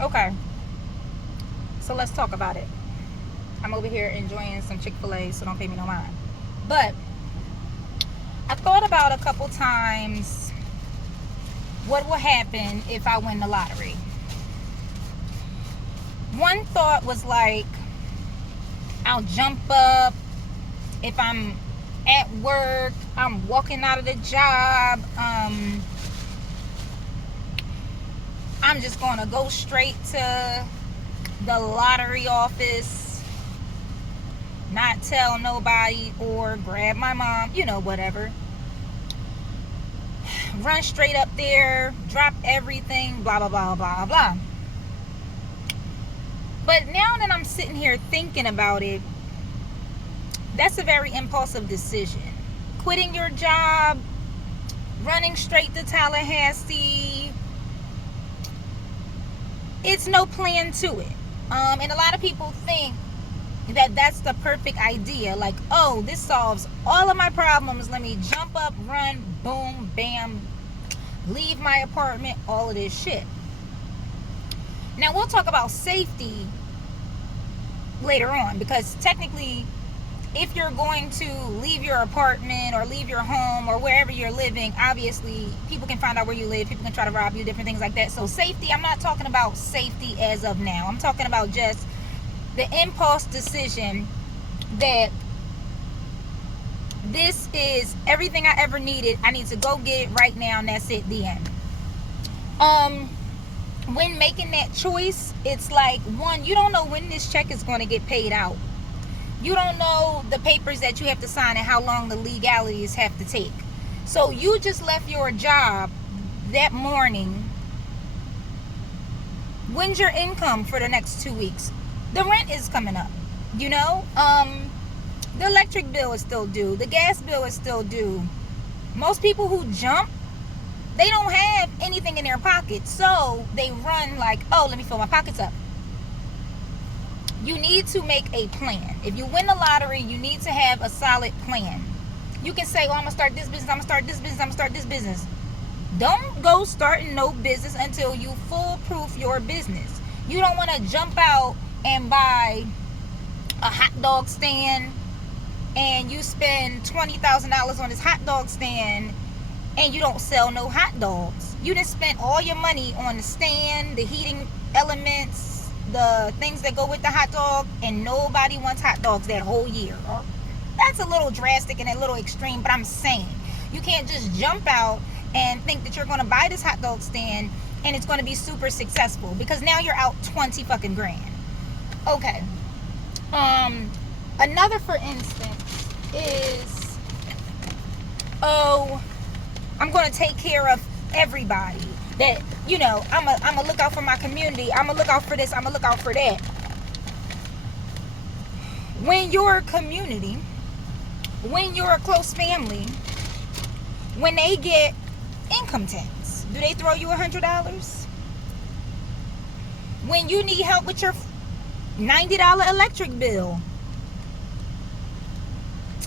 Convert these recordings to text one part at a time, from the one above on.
Okay, so let's talk about it. I'm over here enjoying some Chick-fil-A, so don't pay me no mind. But I thought about a couple times what will happen if I win the lottery. One thought was like, I'll jump up if I'm at work, I'm walking out of the job, I'm just gonna go straight to the lottery office, not tell nobody, or grab my mom, whatever. Run straight up there, drop everything, blah, blah, blah, blah, blah. But now that I'm sitting here thinking about it, that's a very impulsive decision. Quitting your job, running straight to Tallahassee, it's no plan to it. And a lot of people think that that's the perfect idea. Like, oh, this solves all of my problems. Let me jump up, run, boom, bam, leave my apartment, all of this shit. Now, we'll talk about safety later on, because technically, if you're going to leave your apartment or leave your home or wherever you're living, obviously people can find out where you live, people can try to rob you, different things like that. So safety, I'm not talking about safety as of now. I'm talking about just the impulse decision that this is everything I ever needed. I need to go get it right now, and that's it, the end. When making that choice, it's like, one, you don't know when this check is going to get paid out. You don't know the papers that you have to sign and how long the legalities have to take. So you just left your job that morning. When's your income for the next 2 weeks? The rent is coming up, the electric bill is still due, the gas bill is still due. Most people who jump, they don't have anything in their pocket, so they run like, oh, let me fill my pockets up. You need to make a plan. If you win the lottery, you need to have a solid plan. You can say, well, I'm going to start this business, I'm going to start this business, I'm going to start this business. Don't go starting no business until you foolproof your business. You don't want to jump out and buy a hot dog stand and you spend $20,000 on this hot dog stand and you don't sell no hot dogs. You done spent all your money on the stand, the heating elements, the things that go with the hot dog, and nobody wants hot dogs that whole year. That's a little drastic and a little extreme, but I'm saying you can't just jump out and think that you're going to buy this hot dog stand and it's going to be super successful, because now you're out 20 fucking grand. Okay. Another, for instance, is, oh, I'm going to take care of everybody. That, I'm a look out for my community. I'm a look out for this. I'm a look out for that. When your community, when you're a close family, when they get income tax, do they throw you $100? When you need help with your $90 electric bill,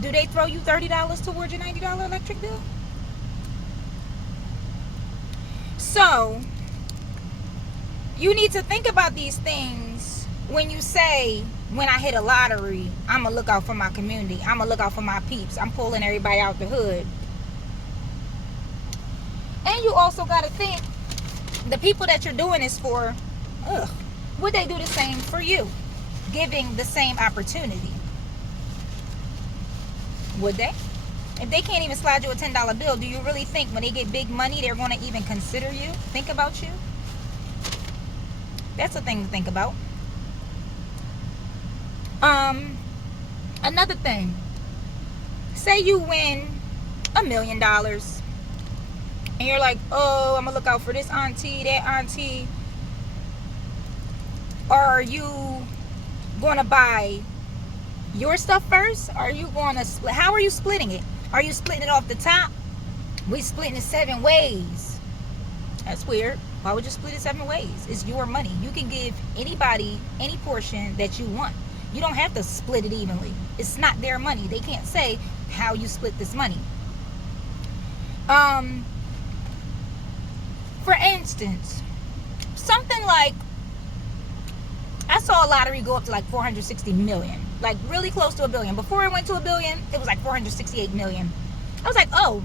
do they throw you $30 towards your $90 electric bill? So, you need to think about these things when you say, when I hit a lottery, I'm going to look out for my community. I'm going to look out for my peeps. I'm pulling everybody out the hood. And you also got to think, the people that you're doing this for, would they do the same for you? Giving the same opportunity. Would they? If they can't even slide you a $10 bill, do you really think when they get big money, they're going to even consider you? Think about you? That's a thing to think about. Another thing. Say you win $1 million. And you're like, oh, I'm going to look out for this auntie, that auntie. Or are you going to buy your stuff first? Are you going to split? How are you splitting it? Are you splitting it off the top? We splitting it 7 ways. That's weird. Why would you split it 7 ways? It's your money. You can give anybody any portion that you want. You don't have to split it evenly. It's not their money. They can't say how you split this money. For instance, something like I saw a lottery go up to like 460 million, like really close to $1 billion. Before it went to $1 billion, it was like 468 million. I was like, oh,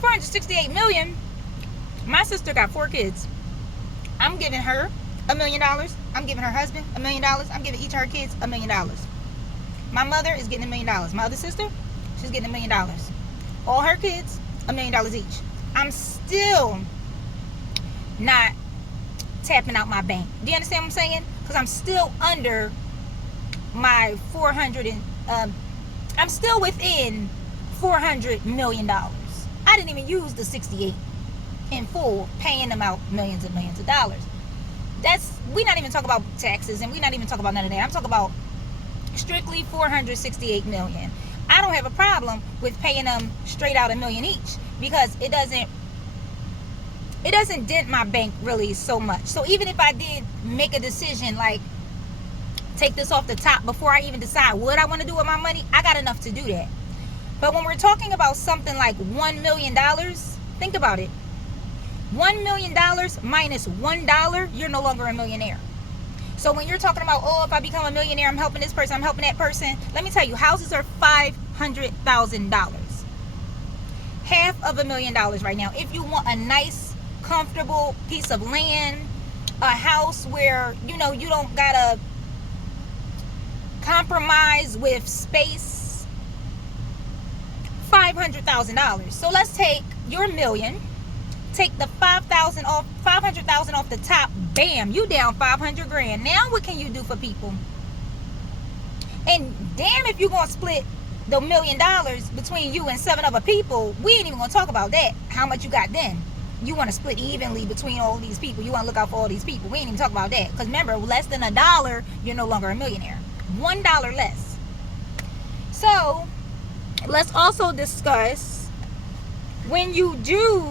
468 million. My sister got 4 kids. I'm giving her $1 million. I'm giving her husband $1 million. I'm giving each of her kids $1 million. My mother is getting $1 million. My other sister, she's getting $1 million. All her kids, $1 million each. I'm still not tapping out my bank. Do you understand what I'm saying? Because I'm still under my 400 and I'm still within $400 million. I didn't even use the 68 in full, paying them out millions and millions of dollars. We're not even talking about taxes, and we're not even talking about none of that. I'm talking about strictly 468 million. I don't have a problem with paying them straight out $1 million each, because it doesn't dent my bank really so much. So even if I did make a decision like take this off the top before I even decide what I want to do with my money, I got enough to do that. But when we're talking about something like $1 million, think about it. $1 million minus $1, you're no longer a millionaire. So when you're talking about, oh, if I become a millionaire, I'm helping this person, I'm helping that person. Let me tell you, houses are $500,000. Half of $1 million right now. If you want a nice, comfortable piece of land, a house where, you know, you don't gotta compromise with space, $500,000. So let's take your $1 million. Take the $500,000 off the top. Bam, you down 500 grand. Now what can you do for people? And damn, if you're gonna split the $1 million between you and 7 other people, we ain't even gonna talk about that. How much you got then? You want to split evenly between all these people. You want to look out for all these people. We ain't even talk about that. Because remember, less than $1, you're no longer a millionaire. $1 less. So let's also discuss, when you do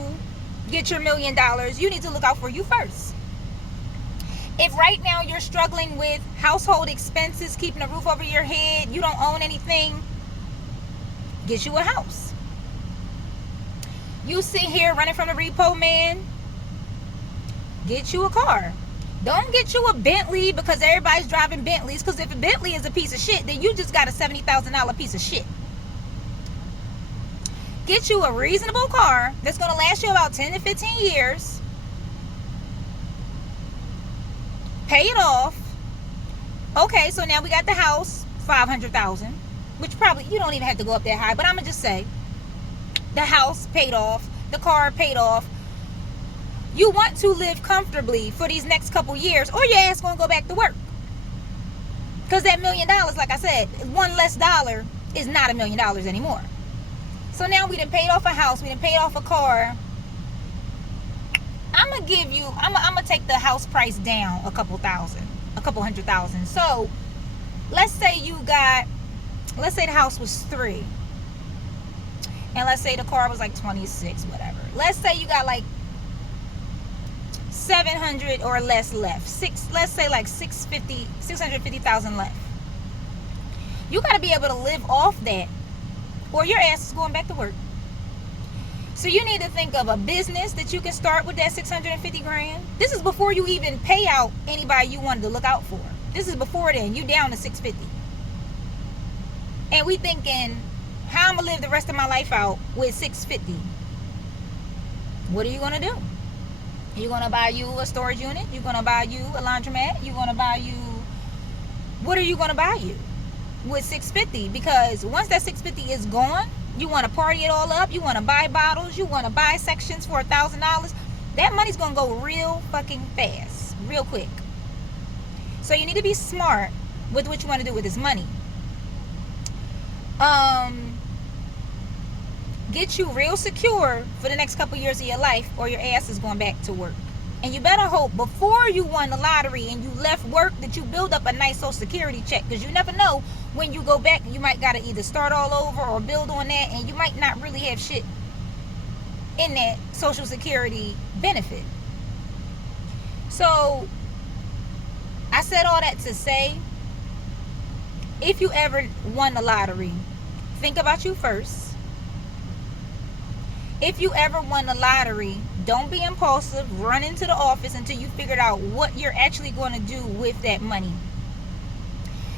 get your $1 million, you need to look out for you first. If right now you're struggling with household expenses, keeping a roof over your head, you don't own anything, get you a house. You sit here running from the repo man, get you a car. Don't get you a Bentley because everybody's driving Bentleys, because if a Bentley is a piece of shit, then you just got a $70,000 piece of shit. Get you a reasonable car that's going to last you about 10 to 15 years. Pay it off. Okay, so now we got the house, $500,000, which probably you don't even have to go up that high, but I'm going to just say the house paid off, the car paid off. You want to live comfortably for these next couple years, or your ass going to go back to work. Because that $1 million, like I said, one less dollar is not $1 million anymore. So now we done paid off a house, we done paid off a car. I'm gonna take the house price down a couple $100,000. So let's say the house was 3, and let's say the car was like 26, whatever. Let's say you got like 700 or less left. Let's say like 650,000 left. You gotta be able to live off that, or your ass is going back to work. So you need to think of a business that you can start with that 650 grand. This is before you even pay out anybody you wanted to look out for. This is before then. You down to 650. And we thinking, how I'm gonna live the rest of my life out with 650? What are you gonna do? You're gonna buy you a storage unit? You're gonna buy you a laundromat? You're gonna buy you, what are you gonna buy you with 650? Because once that 650 is gone, you want to party it all up, you want to buy bottles, you want to buy sections for $1,000. That money's gonna go real fucking fast, real quick. So you need to be smart with what you want to do with this money. Get you real secure for the next couple years of your life, or your ass is going back to work. And you better hope before you won the lottery and you left work that you build up a nice Social Security check, because you never know when you go back, you might gotta either start all over or build on that, and you might not really have shit in that Social Security benefit. So I said all that to say, if you ever won the lottery, think about you first. If you ever won the lottery, don't be impulsive. Run into the office until you figured out what you're actually going to do with that money.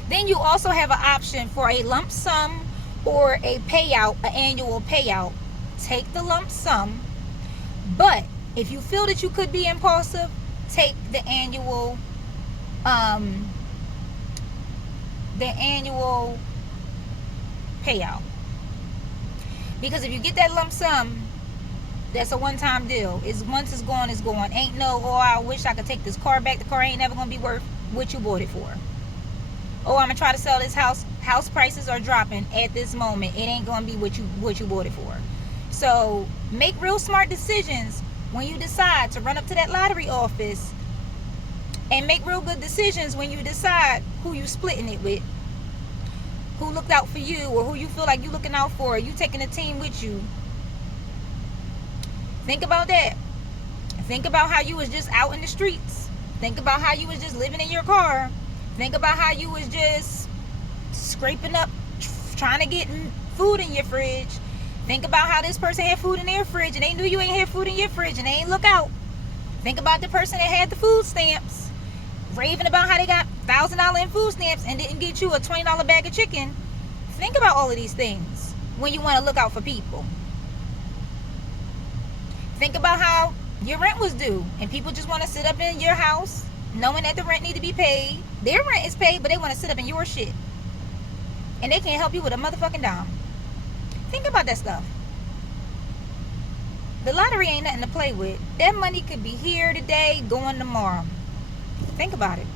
Then you also have an option for a lump sum or a payout, an annual payout. Take the lump sum, but if you feel that you could be impulsive, take the annual payout. Because if you get that lump sum, that's a one-time deal. Once it's gone, it's gone. Ain't no, oh, I wish I could take this car back. The car ain't never gonna be worth what you bought it for. Oh, I'm gonna try to sell this house. House prices are dropping at this moment. It ain't gonna be what you bought it for. So make real smart decisions when you decide to run up to that lottery office, and make real good decisions when you decide who you splitting it with, who looked out for you, or who you feel like you looking out for, or you taking a team with you. Think about that. Think about how you was just out in the streets. Think about how you was just living in your car. Think about how you was just scraping up, trying to get food in your fridge. Think about how this person had food in their fridge and they knew you ain't had food in your fridge and they ain't look out. Think about the person that had the food stamps, raving about how they got $1,000 in food stamps and didn't get you a $20 bag of chicken. Think about all of these things when you want to look out for people. Think about how your rent was due and people just want to sit up in your house knowing that the rent need to be paid. Their rent is paid, but they want to sit up in your shit. And they can't help you with a motherfucking dime. Think about that stuff. The lottery ain't nothing to play with. That money could be here today, going tomorrow. Think about it.